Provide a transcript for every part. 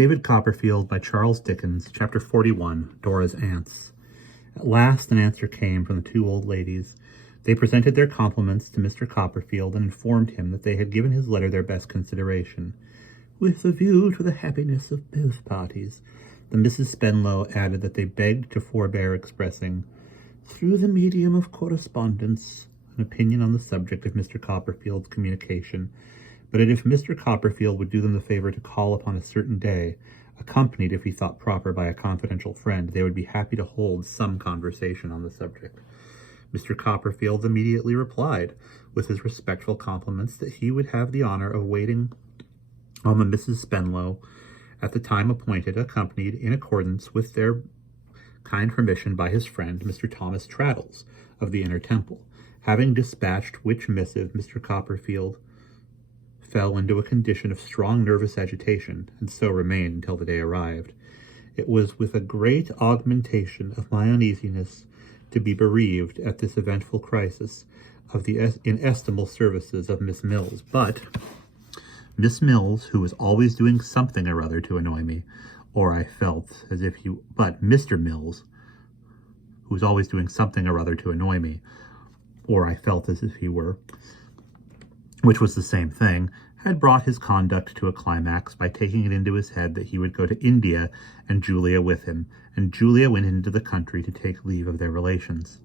David Copperfield by Charles Dickens, Chapter 41, Dora's Aunts. At last an answer came from the two old ladies. They presented their compliments to Mr. Copperfield and informed him that they had given his letter their best consideration, with a view to the happiness of both parties. The Mrs. Spenlow added that they begged to forbear expressing, through the medium of correspondence, an opinion on the subject of Mr. Copperfield's communication, but that if Mr. Copperfield would do them the favor to call upon a certain day, accompanied if he thought proper by a confidential friend, they would be happy to hold some conversation on the subject. Mr. Copperfield immediately replied, with his respectful compliments, that he would have the honor of waiting on the Mrs. Spenlow at the time appointed, accompanied in accordance with their kind permission by his friend, Mr. Thomas Traddles, of the Inner Temple. Having dispatched which missive, Mr. Copperfield fell into a condition of strong nervous agitation, and so remained until the day arrived. It was with a great augmentation of my uneasiness to be bereaved at this eventful crisis of the inestimable services of Miss Mills, but Miss Mills, who was always doing something or other to annoy me, or I felt as if he, but Mr. Mills, who was always doing something or other to annoy me, or I felt as if he were, which was the same thing, had brought his conduct to a climax by taking it into his head that he would go to India and Julia with him, and Julia went into the country to take leave of their relations.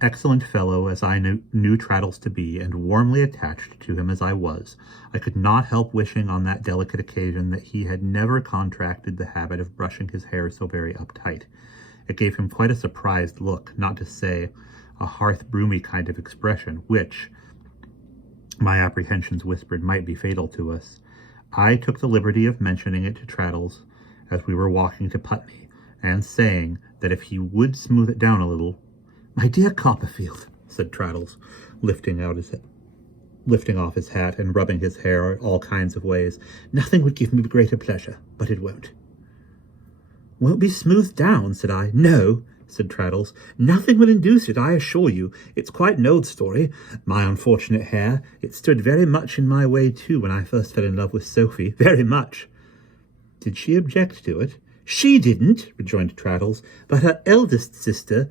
Excellent fellow as I knew Traddles to be, and warmly attached to him as I was, I could not help wishing on that delicate occasion that he had never contracted the habit of brushing his hair so very uptight. It gave him quite a surprised look, not to say a hearth-broomy kind of expression, which, my apprehensions whispered, might be fatal to us. I took the liberty of mentioning it to Traddles as we were walking to Putney, and saying that if he would smooth it down a little, "My dear Copperfield," said Traddles, lifting off his hat and rubbing his hair all kinds of ways, "nothing would give me greater pleasure, but it won't." "Won't be smoothed down," said I. "No," said Traddles. "Nothing will induce it, I assure you. It's quite an old story. My unfortunate hair. It stood very much in my way, too, when I first fell in love with Sophie. Very much." "Did she object to it?" "She didn't," rejoined Traddles, "but her eldest sister,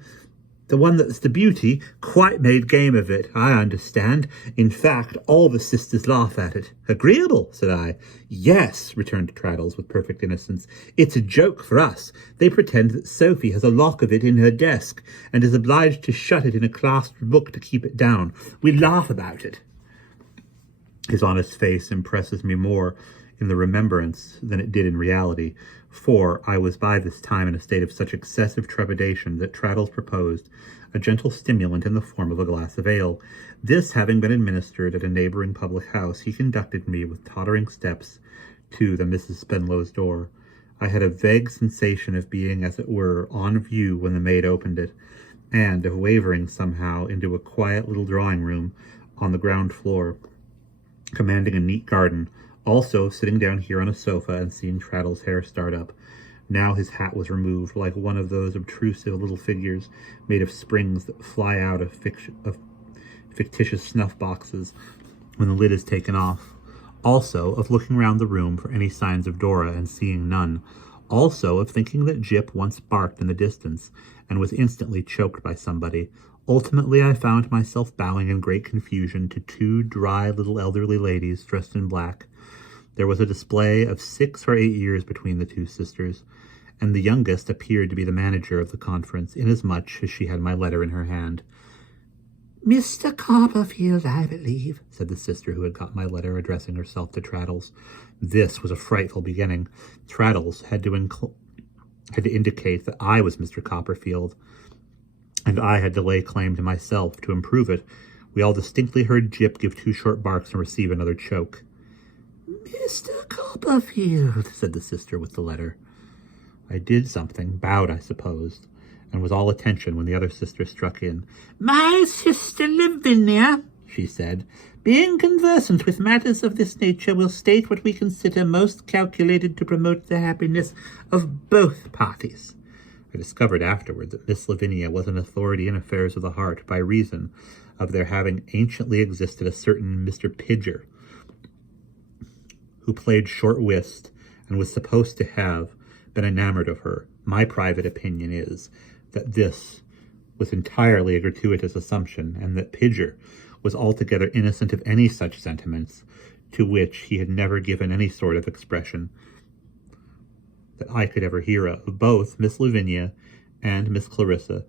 the one that's the beauty, quite made game of it, I understand. In fact, all the sisters laugh at it." "Agreeable," said I. "Yes," returned Traddles with perfect innocence. "It's a joke for us. They pretend that Sophie has a lock of it in her desk, and is obliged to shut it in a clasped book to keep it down. We laugh about it." His honest face impresses me more in the remembrance than it did in reality, for I was by this time in a state of such excessive trepidation that Traddles proposed a gentle stimulant in the form of a glass of ale. This having been administered at a neighbouring public house, he conducted me with tottering steps to the Mrs. Spenlow's door. I had a vague sensation of being, as it were, on view when the maid opened it, and of wavering somehow into a quiet little drawing-room on the ground floor, commanding a neat garden, also sitting down here on a sofa and seeing Traddles' hair start up. Now his hat was removed, like one of those obtrusive little figures made of springs that fly out of fictitious snuff-boxes when the lid is taken off. Also of looking round the room for any signs of Dora and seeing none. Also of thinking that Jip once barked in the distance and was instantly choked by somebody. Ultimately, I found myself bowing in great confusion to two dry little elderly ladies dressed in black. There was a display of 6 or 8 years between the two sisters, and the youngest appeared to be the manager of the conference, inasmuch as she had my letter in her hand. "Mr. Copperfield, I believe," said the sister who had got my letter, addressing herself to Traddles. This was a frightful beginning. Traddles had to indicate that I was Mr. Copperfield, and I had to lay claim to myself. To improve it, we all distinctly heard Jip give 2 short barks and receive another choke. "Mr. Copperfield," said the sister with the letter. I did something, bowed, I supposed, and was all attention when the other sister struck in. "My sister Lavinia," she said, "being conversant with matters of this nature, will state what we consider most calculated to promote the happiness of both parties." I discovered afterward that Miss Lavinia was an authority in affairs of the heart by reason of there having anciently existed a certain Mr. Pidger, who played short whist and was supposed to have been enamored of her. My private opinion is that this was entirely a gratuitous assumption, and that Pidger was altogether innocent of any such sentiments, to which he had never given any sort of expression that I could ever hear of. Both Miss Lavinia and Miss Clarissa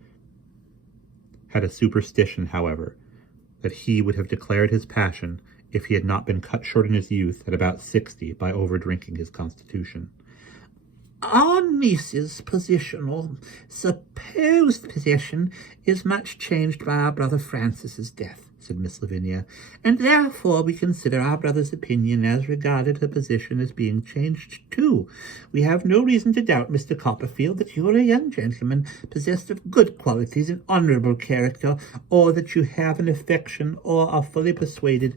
had a superstition, however, that he would have declared his passion if he had not been cut short in his youth at about 60 by over-drinking his constitution. Our niece's position, or supposed position, is much changed by our brother Francis's death, said Miss Lavinia, and therefore we consider our brother's opinion as regarded her position as being changed too. We have no reason to doubt, Mr. Copperfield, that you are a young gentleman possessed of good qualities and honourable character, or that you have an affection, or are fully persuaded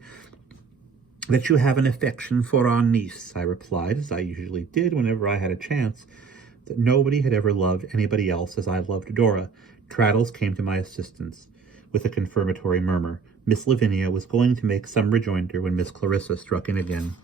that you have an affection for our niece. I replied, as I usually did whenever I had a chance, that nobody had ever loved anybody else as I loved Dora. Traddles came to my assistance with a confirmatory murmur. Miss Lavinia was going to make some rejoinder when Miss Clarissa struck in again.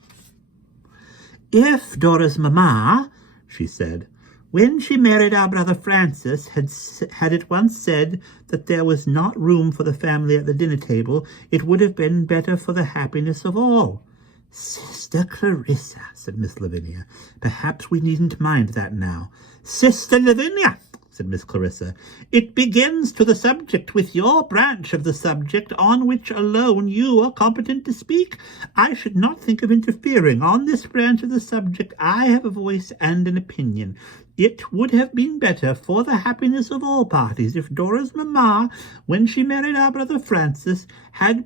If Dora's mamma, she said, when she married our brother Francis, had at once said that there was not room for the family at the dinner table, it would have been better for the happiness of all. Sister Clarissa, said Miss Lavinia, perhaps we needn't mind that now. Sister Lavinia, said Miss Clarissa, it begins to the subject with your branch of the subject on which alone you are competent to speak. I should not think of interfering. On this branch of the subject I have a voice and an opinion. It would have been better for the happiness of all parties if Dora's mamma, when she married our brother Francis, had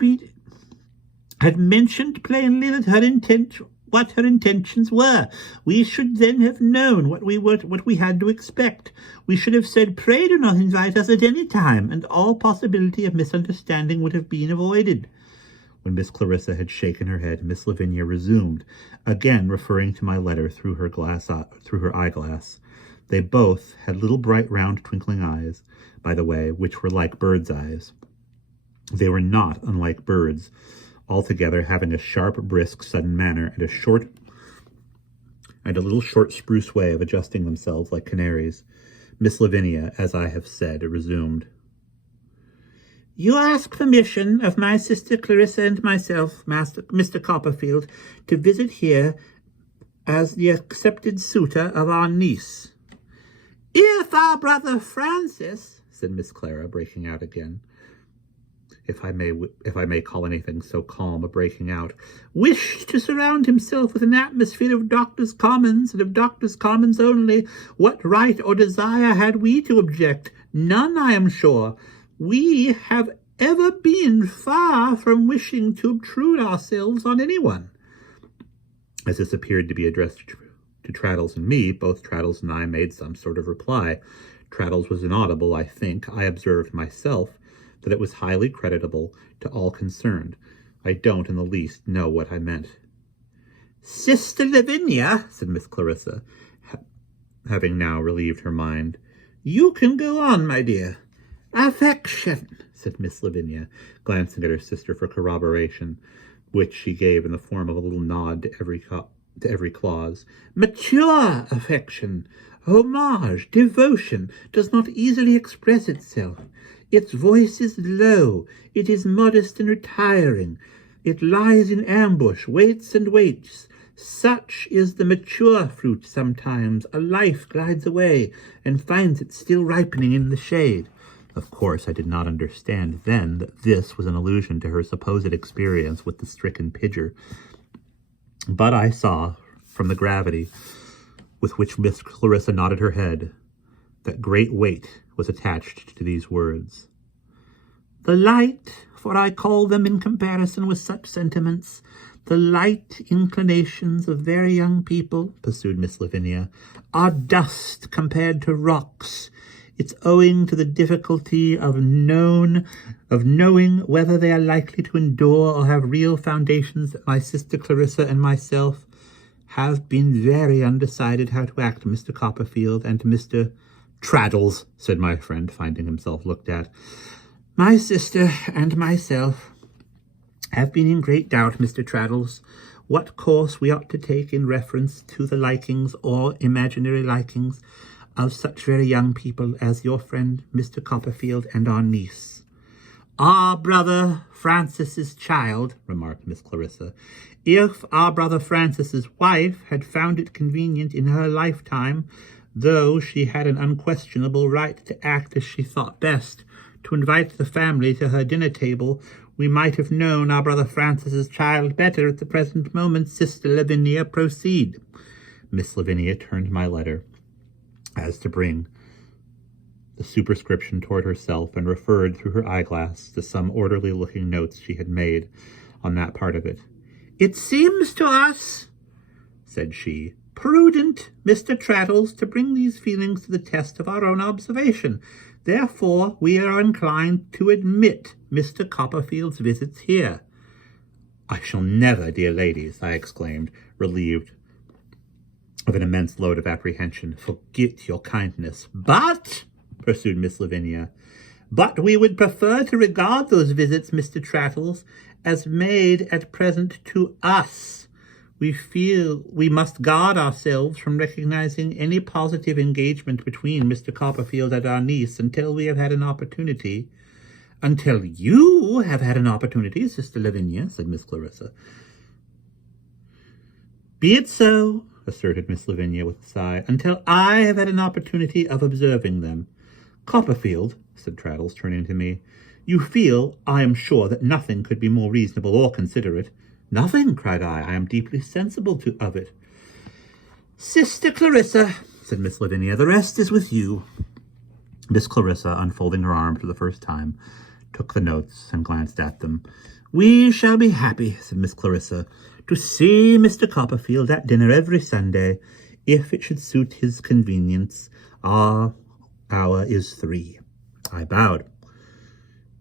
mentioned plainly that what her intentions were. We should then have known what we had to expect. We should have said, pray do not invite us at any time, and all possibility of misunderstanding would have been avoided. When Miss Clarissa had shaken her head, Miss Lavinia resumed, again referring to my letter through her eyeglass. They both had little bright round twinkling eyes, by the way, which were like birds' eyes. They were not unlike birds, altogether having a sharp, brisk, sudden manner, and a little short spruce way of adjusting themselves like canaries. Miss Lavinia, as I have said, resumed. You ask permission of my sister Clarissa and myself, Mr. Copperfield, to visit here as the accepted suitor of our niece. If our brother Francis, said Miss Clara, breaking out again, if I may call anything so calm a breaking out, wished to surround himself with an atmosphere of Doctors' Commons, and of Doctors' Commons only, what right or desire had we to object? None, I am sure. We have ever been far from wishing to obtrude ourselves on anyone. As this appeared to be addressed to Traddles and me, both Traddles and I made some sort of reply. Traddles was inaudible, I think. I observed myself that it was highly creditable to all concerned. I don't in the least know what I meant. Sister Lavinia, said Miss Clarissa, having now relieved her mind, you can go on, my dear. Affection, said Miss Lavinia, glancing at her sister for corroboration, which she gave in the form of a little nod to every clause. Mature affection, homage, devotion, does not easily express itself. Its voice is low, it is modest and retiring. It lies in ambush, waits and waits. Such is the mature fruit sometimes. A life glides away and finds it still ripening in the shade. Of course, I did not understand then that this was an allusion to her supposed experience with the stricken Pidger. But I saw, from the gravity with which Miss Clarissa nodded her head, that great weight was attached to these words. The light, for I call them in comparison with such sentiments, the light inclinations of very young people, pursued Miss Lavinia, are dust compared to rocks. It's owing to the difficulty of knowing whether they are likely to endure or have real foundations that my sister Clarissa and myself have been very undecided how to act, Mr. Copperfield, and Mr. Traddles, said my friend, finding himself looked at. My sister and myself have been in great doubt, Mr. Traddles, what course we ought to take in reference to the likings or imaginary likings of such very young people as your friend Mr. Copperfield and our niece. Our brother Francis's child, remarked Miss Clarissa, if our brother Francis's wife had found it convenient in her lifetime, though she had an unquestionable right to act as she thought best, to invite the family to her dinner table, we might have known our brother Francis's child better at the present moment. Sister Lavinia, proceed. Miss Lavinia turned my letter as to bring the superscription toward herself, and referred through her eyeglass to some orderly-looking notes she had made on that part of it. It seems to us, said she, prudent, Mr. Traddles, to bring these feelings to the test of our own observation. Therefore, we are inclined to admit Mr. Copperfield's visits here. I shall never, dear ladies, I exclaimed, relieved of an immense load of apprehension, forget your kindness. But, pursued Miss Lavinia, but we would prefer to regard those visits, Mr. Traddles, as made at present to us. We feel we must guard ourselves from recognizing any positive engagement between Mr. Copperfield and our niece until we have had an opportunity. Until you have had an opportunity, Sister Lavinia, said Miss Clarissa. Be it so, asserted Miss Lavinia with a sigh, until I have had an opportunity of observing them. Copperfield, said Traddles, turning to me, you feel, I am sure, that nothing could be more reasonable or considerate. Nothing, cried I am deeply sensible of it. Sister Clarissa, said Miss Lavinia, the rest is with you. Miss Clarissa, unfolding her arm for the first time, took the notes and glanced at them. We shall be happy, said Miss Clarissa, to see Mr. Copperfield at dinner every Sunday, if it should suit his convenience. Our hour is 3. I bowed.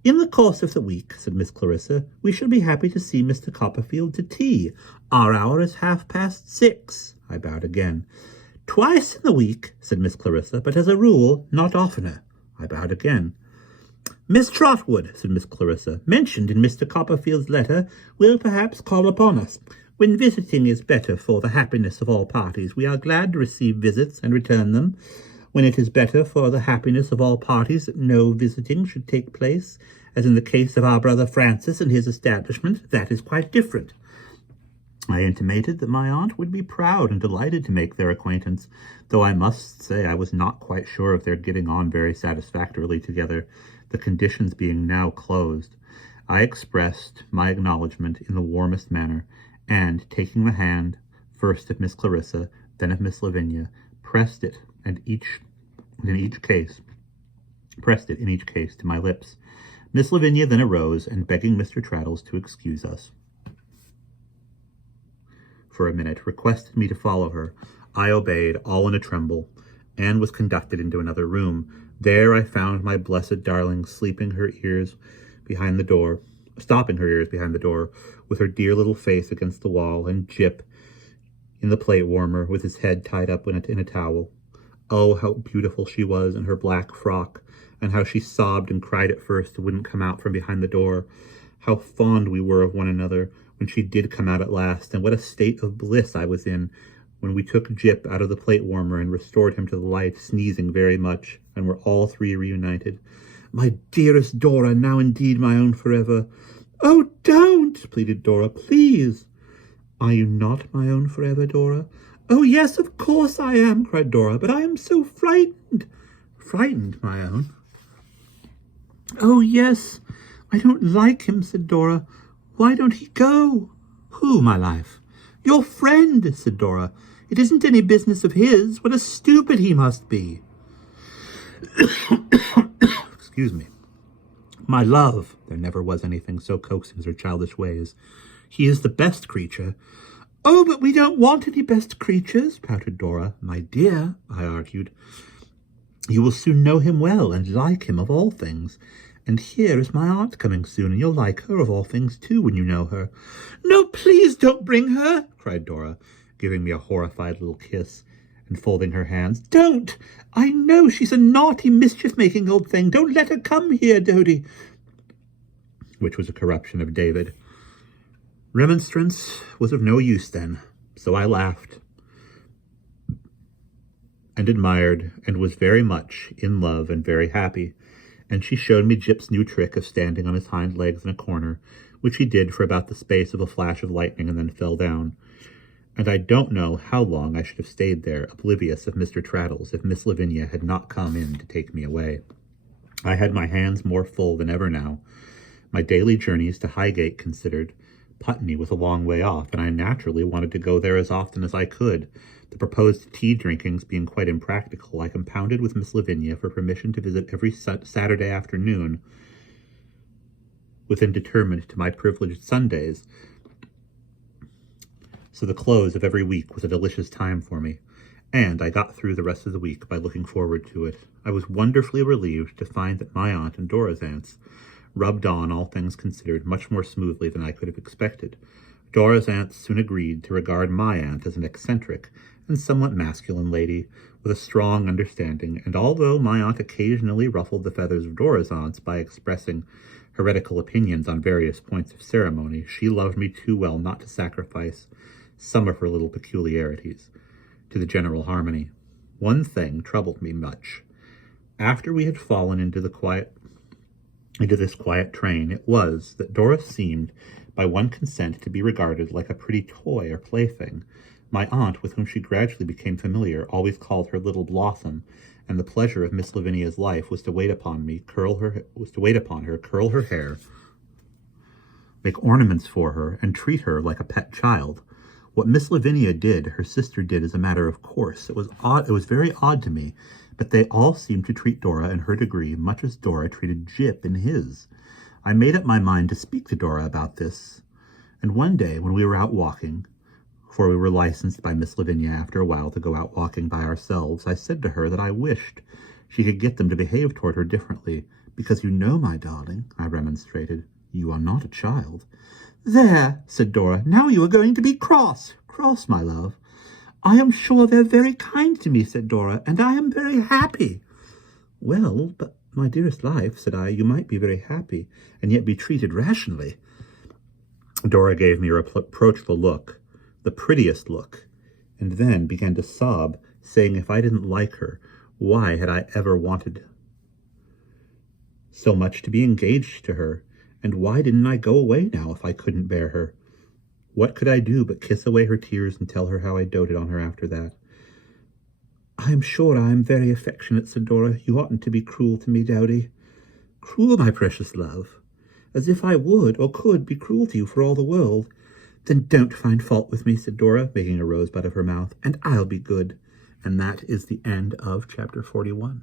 In the course of the week, said Miss Clarissa, we shall be happy to see Mr. Copperfield to tea. Our hour is 6:30. I bowed again. Twice in the week, said Miss Clarissa, but as a rule, not oftener. I bowed again. Miss Trotwood, said Miss Clarissa, mentioned in Mr. Copperfield's letter, will perhaps call upon us. When visiting is better for the happiness of all parties, we are glad to receive visits and return them. When it is better for the happiness of all parties that no visiting should take place, as in the case of our brother Francis and his establishment, that is quite different. I intimated that my aunt would be proud and delighted to make their acquaintance, though I must say I was not quite sure of their getting on very satisfactorily together, the conditions being now closed. I expressed my acknowledgment in the warmest manner, and, taking the hand, first of Miss Clarissa, then of Miss Lavinia, pressed it in each case to my lips. Miss Lavinia then arose, and begging Mr. Traddles to excuse us for a minute, requested me to follow her. I obeyed, all in a tremble, and was conducted into another room. There I found my blessed darling stopping her ears behind the door, with her dear little face against the wall, and Jip in the plate warmer, with his head tied up in a towel. Oh, how beautiful she was in her black frock, and how she sobbed and cried at first and wouldn't come out from behind the door. How fond we were of one another when she did come out at last, and what a state of bliss I was in when we took Jip out of the plate warmer and restored him to the light, sneezing very much, and were all three reunited. My dearest Dora, now indeed my own forever. Oh, don't, pleaded Dora, please. Are you not my own forever, Dora? Oh, yes, of course I am, cried Dora, but I am so frightened. Frightened, my own? Oh, yes, I don't like him, said Dora. Why don't he go? Who, my life? Your friend, said Dora. It isn't any business of his. What a stupid he must be. Excuse me. My love, there never was anything so coaxing as her childish ways. He is the best creature. Oh, but we don't want any best creatures, pouted Dora. My dear, I argued, you will soon know him well and like him of all things. And here is my aunt coming soon, and you'll like her of all things, too, when you know her. No, please don't bring her, cried Dora, giving me a horrified little kiss and folding her hands. Don't! I know she's a naughty, mischief-making old thing. Don't let her come here, Dodie. Which was a corruption of David. Remonstrance was of no use then, so I laughed and admired and was very much in love and very happy, and she showed me Jip's new trick of standing on his hind legs in a corner, which he did for about the space of a flash of lightning and then fell down. And I don't know how long I should have stayed there, oblivious of Mr. Traddles, if Miss Lavinia had not come in to take me away. I had my hands more full than ever now. My daily journeys to Highgate considered, Putney was a long way off, and I naturally wanted to go there as often as I could. The proposed tea drinkings being quite impractical, I compounded with Miss Lavinia for permission to visit every Saturday afternoon, within determined to my privileged Sundays. So the close of every week was a delicious time for me, and I got through the rest of the week by looking forward to it. I was wonderfully relieved to find that my aunt and Dora's aunts rubbed on, all things considered, much more smoothly than I could have expected. Dora's aunts soon agreed to regard my aunt as an eccentric and somewhat masculine lady, with a strong understanding, and although my aunt occasionally ruffled the feathers of Dora's aunts by expressing heretical opinions on various points of ceremony, she loved me too well not to sacrifice some of her little peculiarities to the general harmony. One thing troubled me much. After we had fallen into this quiet train, it was that Dora seemed, by one consent, to be regarded like a pretty toy or plaything. My aunt, with whom she gradually became familiar, always called her Little Blossom, and the pleasure of Miss Lavinia's life was to wait upon her, curl her hair, make ornaments for her, and treat her like a pet child. What Miss Lavinia did, her sister did as a matter of course. It was very odd to me, but they all seemed to treat Dora in her degree much as Dora treated Jip in his. I made up my mind to speak to Dora about this, and one day when we were out walking, for we were licensed by Miss Lavinia after a while to go out walking by ourselves, I said to her that I wished she could get them to behave toward her differently, because you know, my darling, I remonstrated, you are not a child. There, said Dora, now you are going to be cross. Cross, my love. I am sure they're very kind to me, said Dora, and I am very happy. Well, but, my dearest life, said I, you might be very happy, and yet be treated rationally. Dora gave me a reproachful look, the prettiest look, and then began to sob, saying if I didn't like her, why had I ever wanted so much to be engaged to her, and why didn't I go away now if I couldn't bear her? What could I do but kiss away her tears and tell her how I doted on her after that? I am sure I am very affectionate, said Dora. You oughtn't to be cruel to me, Dowdy. Cruel, my precious love? As if I would or could be cruel to you for all the world. Then don't find fault with me, said Dora, making a rosebud of her mouth, and I'll be good. And that is the end of chapter 41.